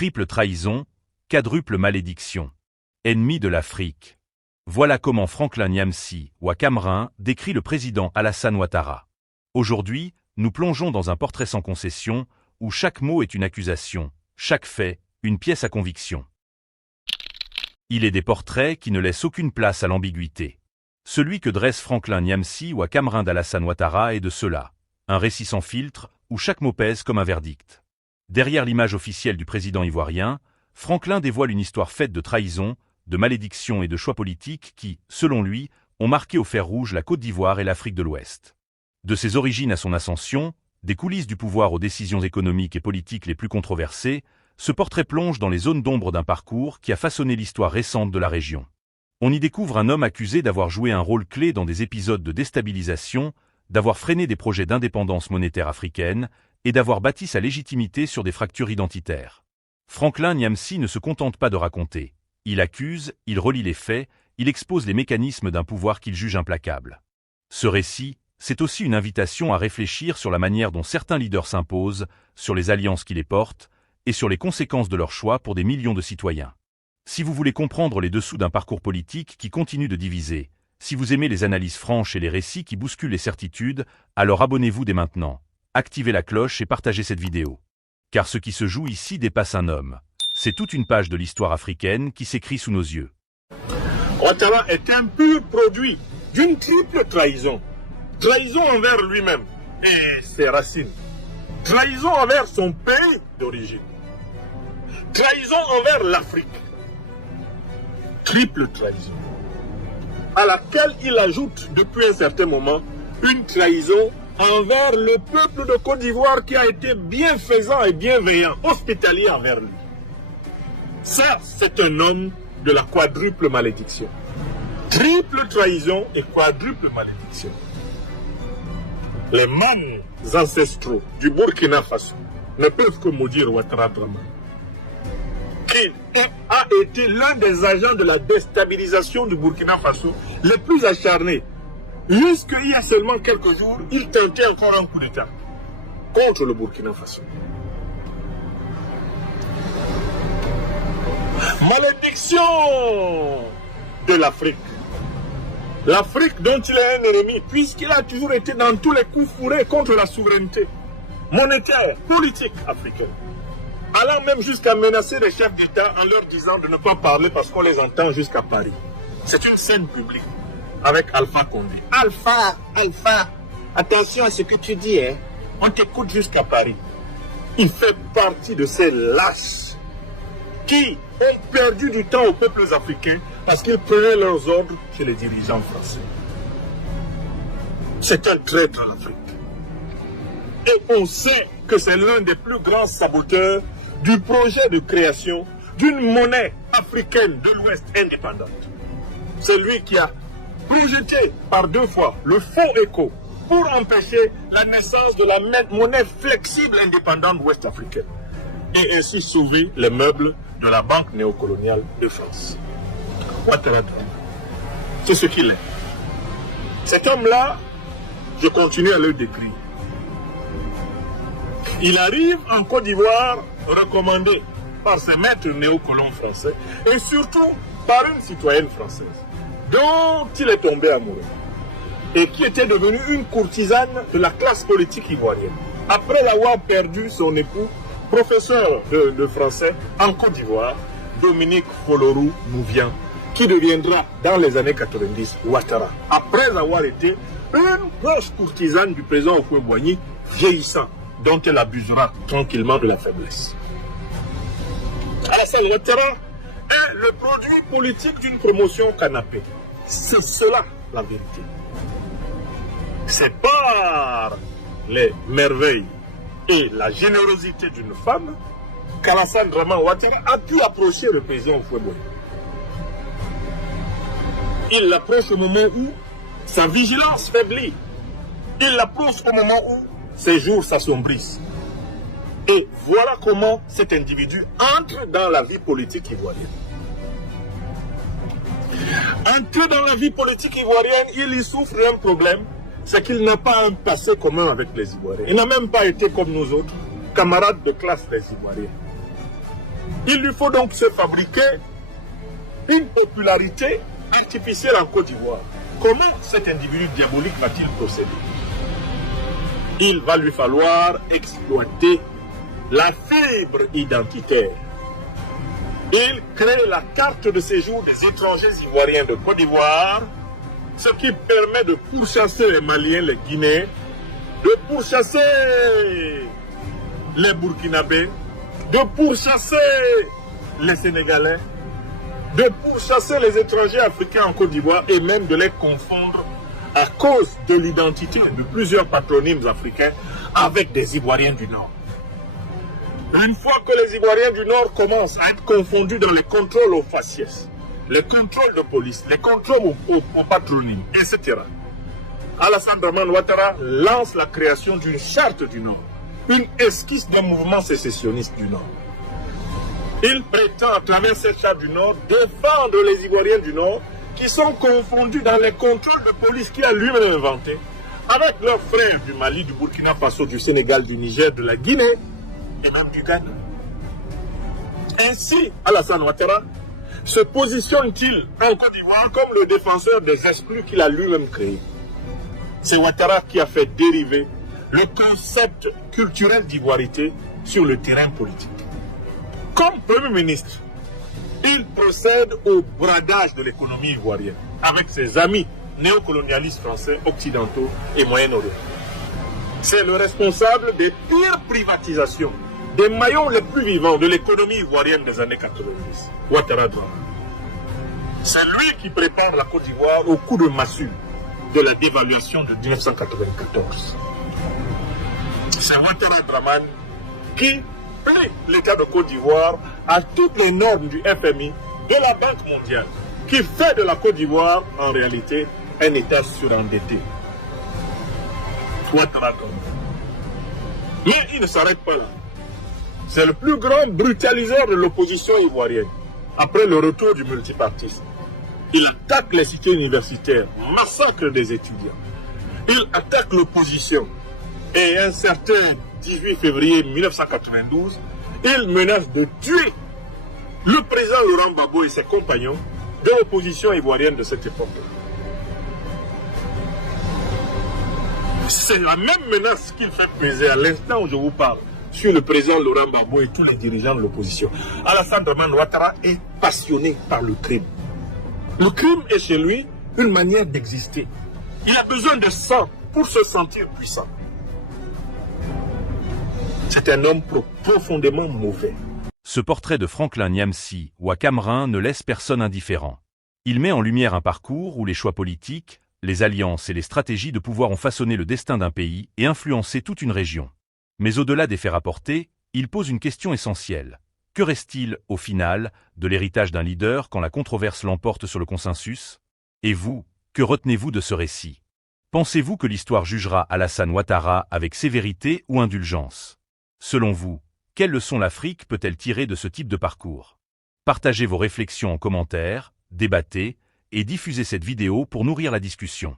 Triple trahison, quadruple malédiction. Ennemi de l'Afrique. Voilà comment Franklin Nyamsi Ouattara décrit le président Alassane Ouattara. Aujourd'hui, nous plongeons dans un portrait sans concession, où chaque mot est une accusation, chaque fait, une pièce à conviction. Il est des portraits qui ne laissent aucune place à l'ambiguïté. Celui que dresse Franklin Nyamsi Ouattara d'Alassane Ouattara est de cela, un récit sans filtre, où chaque mot pèse comme un verdict. Derrière l'image officielle du président ivoirien, Franklin dévoile une histoire faite de trahison, de malédiction et de choix politiques qui, selon lui, ont marqué au fer rouge la Côte d'Ivoire et l'Afrique de l'Ouest. De ses origines à son ascension, des coulisses du pouvoir aux décisions économiques et politiques les plus controversées, ce portrait plonge dans les zones d'ombre d'un parcours qui a façonné l'histoire récente de la région. On y découvre un homme accusé d'avoir joué un rôle clé dans des épisodes de déstabilisation, d'avoir freiné des projets d'indépendance monétaire africaine et d'avoir bâti sa légitimité sur des fractures identitaires. Franklin Nyamsi ne se contente pas de raconter. Il accuse, il relie les faits, il expose les mécanismes d'un pouvoir qu'il juge implacable. Ce récit, c'est aussi une invitation à réfléchir sur la manière dont certains leaders s'imposent, sur les alliances qui les portent, et sur les conséquences de leurs choix pour des millions de citoyens. Si vous voulez comprendre les dessous d'un parcours politique qui continue de diviser, si vous aimez les analyses franches et les récits qui bousculent les certitudes, alors abonnez-vous dès maintenant, activez la cloche et partagez cette vidéo. Car ce qui se joue ici dépasse un homme. C'est toute une page de l'histoire africaine qui s'écrit sous nos yeux. Ouattara est un pur produit d'une triple trahison. Trahison envers lui-même et ses racines. Trahison envers son pays d'origine. Trahison envers l'Afrique. Triple trahison. À laquelle il ajoute depuis un certain moment une trahison envers le peuple de Côte d'Ivoire qui a été bienfaisant et bienveillant, hospitalier envers lui. Ça, c'est un homme de la quadruple malédiction. Triple trahison et quadruple malédiction. Les mânes ancestraux du Burkina Faso ne peuvent que maudire Ouattara Dramane, qui a été l'un des agents de la déstabilisation du Burkina Faso les plus acharnés. Jusqu'il y a seulement quelques jours, il tentait encore un coup d'État contre le Burkina Faso. Malédiction de l'Afrique. L'Afrique dont il est un ennemi, puisqu'il a toujours été dans tous les coups fourrés contre la souveraineté monétaire, politique africaine. Allant même jusqu'à menacer les chefs d'État en leur disant de ne pas parler parce qu'on les entend jusqu'à Paris. C'est une scène publique avec Alpha Condé. Alpha, attention à ce que tu dis, hein. On t'écoute jusqu'à Paris. Il fait partie de ces lâches qui ont perdu du temps aux peuples africains parce qu'ils prenaient leurs ordres chez les dirigeants français. C'est un traître à l'Afrique. Et on sait que c'est l'un des plus grands saboteurs du projet de création d'une monnaie africaine de l'Ouest indépendante. C'est lui qui a projeté par 2 fois le faux ECO pour empêcher la naissance de la monnaie flexible indépendante ouest-africaine et ainsi sauver les meubles de la banque néocoloniale de France. Ouattara Dramane, c'est ce qu'il est. Cet homme-là, je continue à le décrire. Il arrive en Côte d'Ivoire recommandé par ses maîtres néocolons français et surtout par une citoyenne française dont il est tombé amoureux et qui était devenue une courtisane de la classe politique ivoirienne. Après l'avoir perdu son époux, professeur de français en Côte d'Ivoire, Dominique Folorou Mouvian, qui deviendra dans les années 90 Ouattara, après avoir été une proche courtisane du président Houphouët-Boigny vieillissant, dont elle abusera tranquillement de la faiblesse. Alassane Ouattara est le produit politique d'une promotion canapé. C'est cela la vérité. C'est par les merveilles et la générosité d'une femme qu'Alassane Dramane Ouattara a pu approcher le président Houphouët-Boigny. Il l'approche au moment où sa vigilance faiblit. Il l'approche au moment où ses jours s'assombrissent. Et voilà comment cet individu entre dans la vie politique ivoirienne. Entrer dans la vie politique ivoirienne, il y souffre d'un problème, c'est qu'il n'a pas un passé commun avec les Ivoiriens. Il n'a même pas été comme nous autres, camarades de classe des Ivoiriens. Il lui faut donc se fabriquer une popularité artificielle en Côte d'Ivoire. Comment cet individu diabolique va-t-il procéder? Il va lui falloir exploiter la fibre identitaire. Il crée la carte de séjour des étrangers ivoiriens de Côte d'Ivoire, ce qui permet de pourchasser les Maliens, les Guinéens, de pourchasser les Burkinabés, de pourchasser les Sénégalais, de pourchasser les étrangers africains en Côte d'Ivoire et même de les confondre à cause de l'identité de plusieurs patronymes africains avec des Ivoiriens du Nord. Une fois que les Ivoiriens du Nord commencent à être confondus dans les contrôles aux faciès, les contrôles de police, les contrôles aux patronymes, etc., Alassane Dramane Ouattara lance la création d'une charte du Nord, une esquisse d'un mouvement sécessionniste du Nord. Il prétend à travers cette charte du Nord défendre les Ivoiriens du Nord qui sont confondus dans les contrôles de police qu'il a lui-même inventés avec leurs frères du Mali, du Burkina Faso, du Sénégal, du Niger, de la Guinée et même du Ghana. Ainsi, Alassane Ouattara se positionne-t-il en Côte d'Ivoire comme le défenseur des exclus qu'il a lui-même créés. C'est Ouattara qui a fait dériver le concept culturel d'ivoirité sur le terrain politique. Comme Premier ministre, il procède au bradage de l'économie ivoirienne avec ses amis néocolonialistes français, occidentaux et moyen-orientaux. C'est le responsable des pires privatisations, des maillons les plus vivants de l'économie ivoirienne des années 90, Ouattara Dramane. C'est lui qui prépare la Côte d'Ivoire au coup de massue de la dévaluation de 1994. C'est Ouattara Dramane qui paie l'État de Côte d'Ivoire à toutes les normes du FMI, de la Banque mondiale, qui fait de la Côte d'Ivoire, en réalité, un État surendetté. Ouattara Dramane. Mais il ne s'arrête pas là. C'est le plus grand brutaliseur de l'opposition ivoirienne, après le retour du multipartisme. Il attaque les cités universitaires, massacre des étudiants. Il attaque l'opposition. Et un certain 18 février 1992, il menace de tuer le président Laurent Gbagbo et ses compagnons de l'opposition ivoirienne de cette époque-là. C'est la même menace qu'il fait peser à l'instant où je vous parle sur le président Laurent Gbagbo et tous les dirigeants de l'opposition. Alassane Dramane Ouattara est passionné par le crime. Le crime est chez lui une manière d'exister. Il a besoin de sang pour se sentir puissant. C'est un homme profondément mauvais. Ce portrait de Franklin Nyamsi ou Camerin ne laisse personne indifférent. Il met en lumière un parcours où les choix politiques, les alliances et les stratégies de pouvoir ont façonné le destin d'un pays et influencé toute une région. Mais au-delà des faits rapportés, il pose une question essentielle. Que reste-t-il, au final, de l'héritage d'un leader quand la controverse l'emporte sur le consensus? Et vous, que retenez-vous de ce récit? Pensez-vous que l'histoire jugera Alassane Ouattara avec sévérité ou indulgence? Selon vous, quelle leçon l'Afrique peut-elle tirer de ce type de parcours? Partagez vos réflexions en commentaire, débattez et diffusez cette vidéo pour nourrir la discussion.